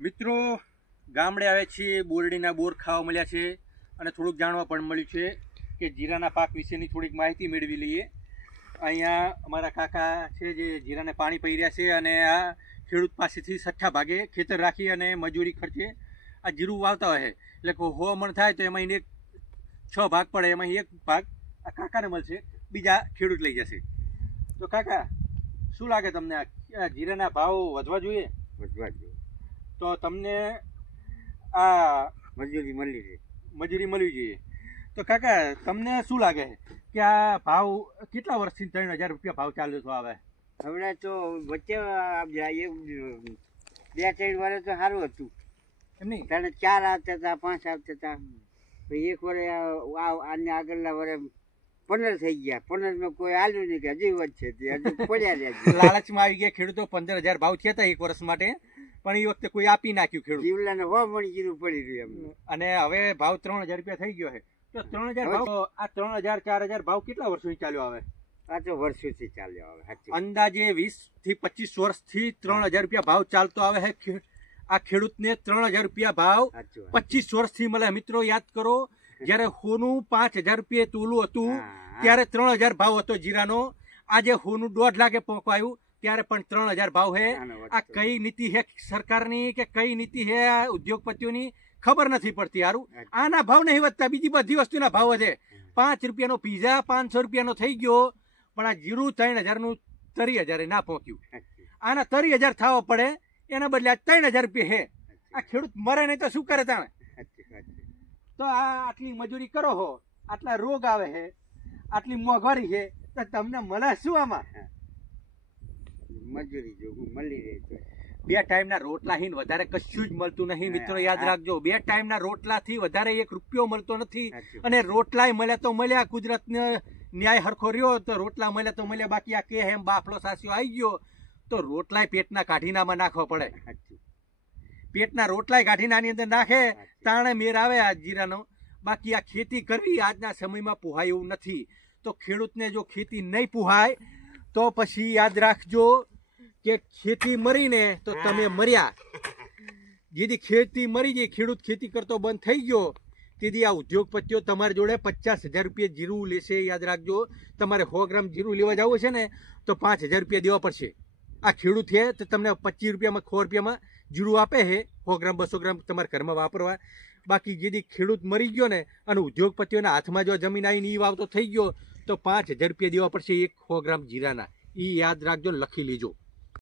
મિત્રો ગામડે આવે છે, બોરડીના બોર ખાવા મળ્યા છે અને થોડુંક જાણવા પણ મળ્યું છે કે જીરાના પાક વિશેની થોડીક માહિતી મેળવી લઈએ. અહીંયા અમારા કાકા છે જે જીરાને પાણી પી રહ્યા છે અને આ ખેડૂત પાસેથી છઠ્ઠા ભાગે ખેતર રાખી અને મજૂરી ખર્ચે આ જીરું વાવતા હોય એટલે 100 મણ થાય તો એમાં એક 6 ભાગ પડે, એમાં એક ભાગ આ કાકાને મળશે, બીજા ખેડૂત લઈ જશે. તો કાકા શું લાગે તમને આ જીરાના ભાવ વધવા જોઈએ? વધવા જોઈએ તો તમને આ મજૂરી મળી રહે. મજૂરી મળવી જોઈએ. તો કાકા તમને શું લાગે કે આ ભાવ કેટલા વર્ષથી 3000 રૂપિયા ભાવ ચાલ્યો તો આવે? હમણાં તો વચ્ચે 2-3 વર્ષ તો સારું હતું. એમ નહીં, 4 આવતા હતા, 5 આવતા હતા. પછી એક વર્ષ આને આગળના વર્ષ 15 થઈ ગયા. 15માં કોઈ આલ્યું નહીં કે હજી વધશે, હજુ પડ્યા રહ્યા. લાલચમાં આવી ગયા ખેડૂતો. 15000 ભાવ થયા હતા એક વર્ષ માટે, પણ એ વખતે કોઈ આપી નાખ્યું ખેડૂત. જીવલાને 100 મણ જીરું પડી રહ્યું એમને. અને હવે ભાવ 3000 રૂપિયા થઈ ગયો છે. તો 3000 ભાવ, આ 3000 4000 ભાવ કેટલા વર્ષોથી ચાલ્યો આવે? આ તો વર્ષોથી ચાલ્યો આવે. અંદાજે 20 થી 25 વર્ષથી 3000 રૂપિયા ભાવ ચાલતો આવે છે. આ ખેડૂતને 3000 રૂપિયા ભાવ 25 વર્ષથી મળે. મિત્રો યાદ કરો, જયારે હોનું 5000 રૂપિયા તોલું હતું ત્યારે 3000 ભાવ હતો જીરાનો. આજે હોનું 1.5 લાખે પહોંચાયું ત્યારે પણ 3000 ભાવ છે. આ કઈ નીતિ છે સરકારની કે કઈ નીતિ છે ઉદ્યોગપતિઓની ખબર નથી પડતી. સારું, આના ભાવ નહીં વધતા, બીજી બધી વસ્તુના ભાવ વધે. 5 રૂપિયાનો પીઝા 500 રૂપિયાનો થઈ ગયો, પણ આ જીરું 3000 નું 30,000 ના પહોંચ્યું. આના 30,000 થવા પડે, એના બદલે 3000 રૂપિયા છે. આ ખેડૂત મરે નહીં તો શું કરે તાણે? તો આ આટલી મજૂરી કરો હો, આટલા રોગ આવે છે, આટલી મોંઘવારી છે, તો તમને મળે શું આમાં? મજૂરી જોગું મળી રહે તો 2 ટાઈમના રોટલા થી વધારે કશું જ મળતું નહીં. મિત્રો યાદ રાખજો, 2 ટાઈમના રોટલા થી વધારે 1 રૂપિયો મળતો નથી. અને રોટલાય મળ્યા તો મળ્યા, કુદરતનો ન્યાય હરખો રહ્યો તો રોટલા મળ્યા તો મળ્યા. બાકી આ કે એમ બાફલો સાસ્યો આવી ગયો તો રોટલાય પેટના કાઢીનામાં નાખવા પડે. પેટના રોટલાય કાઢીનાની અંદર નાખે તાણે મેર આવે આ જીરાનો. બાકી આ ખેતી કરવી આજના સમયમાં પોહાય એવું નથી. તો ખેડૂતને જો ખેતી નહીં પોહાય તો પછી યાદ રાખજો કે ખેતી મરીને તો તમે મર્યા. જેથી ખેતી મરી ગઈ, ખેડૂત ખેતી કરતો બંધ થઈ ગયો, તેથી આ ઉદ્યોગપતિઓ તમારી જોડે 50,000 રૂપિયા જીરું લેશે. યાદ રાખજો, તમારે 100 ગ્રામ જીરું લેવા જવું છે ને તો 5,000 રૂપિયા દેવા પડશે. આ ખેડૂત છે તો તમને 25 રૂપિયામાં 100 રૂપિયામાં જીરું આપે છે, 100 ગ્રામ 200 ગ્રામ તમારે ઘરમાં વાપરવા. બાકી જેથી ખેડૂત મરી ગયો ને અને ઉદ્યોગપતિઓના હાથમાં જો જમીન આવીને એ વાવતો થઈ ગયો તો 5,000 રૂપિયા દેવા પડશે 100 ગ્રામ જીરાના. એ યાદ રાખજો, લખી લેજો.